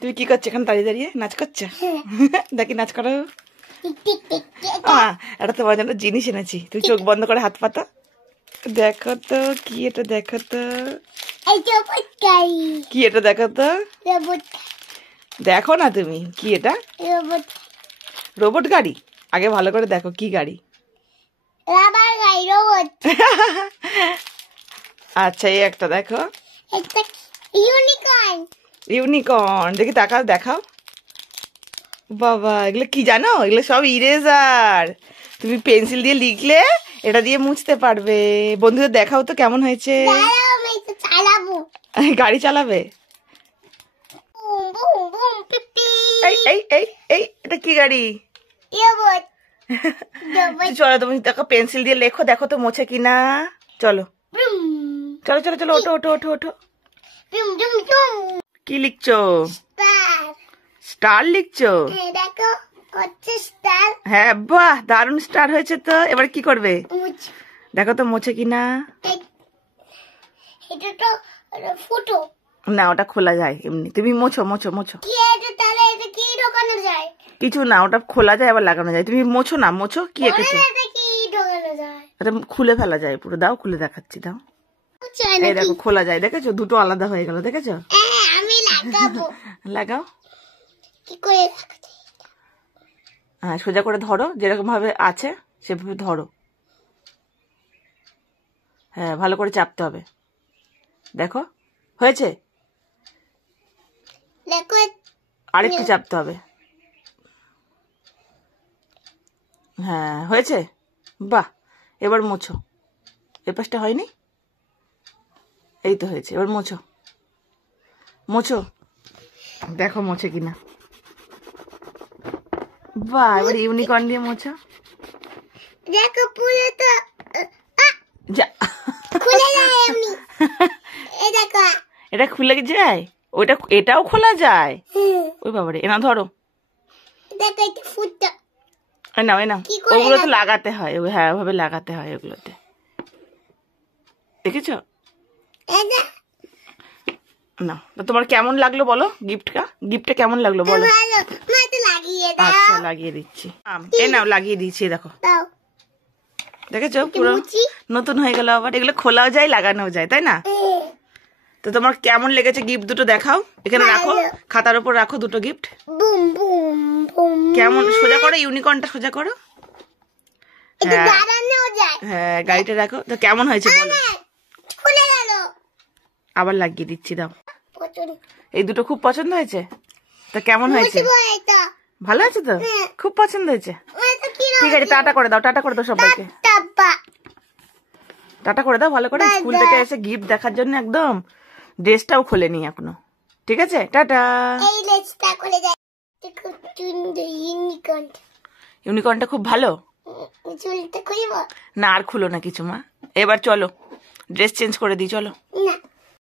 তুমি কি করছো এখানে দাঁড়িয়ে দাঁড়িয়ে নাচ করছো? দেখি নাচ করো। এটা তোমার জন্য জিনিস এনেছি, তুমি চোখ বন্ধ করে হাত পাতো। দেখো তো কি এটা, দেখো তো কি এটা, দেখো তো, দেখো না তুমি কি এটা? রোবট গাড়ি। আগে ভালো করে দেখো কি গাড়ি। আচ্ছা এই একটা দেখো, ইউনিকর্ন। দেখি তাকাও, দেখাও। বাবা এগুলো কি জানো? এগুলো সব ইরেজার। তুমি পেন্সিল দিয়ে লিখলে এটা দিয়ে মুছতে পারবে। বন্ধুদের দেখাও তো কেমন হয়েছে। গাড়ি চালাবে? এই এই এই এই এটা কি গাড়ি? চলো তুমি দেখো, পেন্সিল দিয়ে লেখো, দেখো তো মোছে কিনা। চলো চলো চলো চলো, ওঠো ওঠো ওঠো ওঠো। কি লিখছো? স্টার লিখছো? হ্যাঁ বাহ, দারুন স্টার হয়েছে তো। এবার কি করবে দেখো তো মোছে কিনা। না ওটা খোলা যায় এমনি, তুমি মোছো মোছো মোছো। কিছু না, ওটা খোলা যায় আবার লাগানো যায়। তুমি মোছো না, মোছো। কি এঁকেছো? এটা খুলে ফেলা যায় পুরো। দাও খুলে দেখাচ্ছি, দাও। এই দেখো খোলা যায়, দেখেছো? দুটো আলাদা হয়ে গেল, দেখেছো? লাগাও। হ্যাঁ সোজা করে ধরো, যেরকম ভাবে আছে সেভাবে ধরো। হ্যাঁ ভালো করে চাপতে হবে। দেখো হয়েছে, আরেকটু চাপতে হবে। হ্যাঁ হয়েছে, বাহ। এবার মোছো। এ পাশটা হয়নি, এই তো হয়েছে। এবার মোছো মোছো, দেখো মোছে কিনা। বাহ, এবার ইউনিকর্ন দিয়ে মোছো। দেখো পুরো তো যা খুলে যায় এমনি। এই দেখো এটা খুলে যায়, ওটা এটাও খোলা যায়। ওই বাবারে, এনা ধরো। দেখো এটা ফুটটা। না না, ওগুলো তো লাগাতে হয়। হ্যাঁ ওভাবে লাগাতে হয় ওগুলোতে, দেখেছো? না তোমার কেমন লাগলো বলো? গিফটটা কেমন লাগলো বলো? আচ্ছা লাগিয়ে দিচ্ছি। এই নাও লাগিয়ে দিচ্ছি, দেখো দেখেছো পুরো নতুন হয়ে গেল। আবার এগুলো খোলাও যায় লাগানোও যায়, তাই না? তো তোমার কেমন লেগেছে গিফট দুটো দেখাও। এখানে রাখো, খাতার উপর রাখো দুটো গিফট। কেমন? সোজা করো, ইউনিকর্নটা সোজা করো। হ্যাঁ গাড়িটা রাখো। তো কেমন হয়েছে বলো? আবার লাগিয়ে দিচ্ছি, দাও। এই দুটো খুব পছন্দ হয়েছে তো? কেমন হয়েছে? ভালো আছে তো? খুব পছন্দ হয়েছে। ঠিক আছে, টাটা করে দাও, টাটা করে দাও সবাইকে। টাটা করে দাও ভালো করে। স্কুল থেকে এসে গিফট দেখার জন্য একদম ড্রেসটাও খোলেনি এখনো। ঠিক আছে, টাটা। ইউনিকর্নটা খুব ভালো না। আর খুলো না কিছু মা, এবার চলো ড্রেস চেঞ্জ করে দিই, চলো।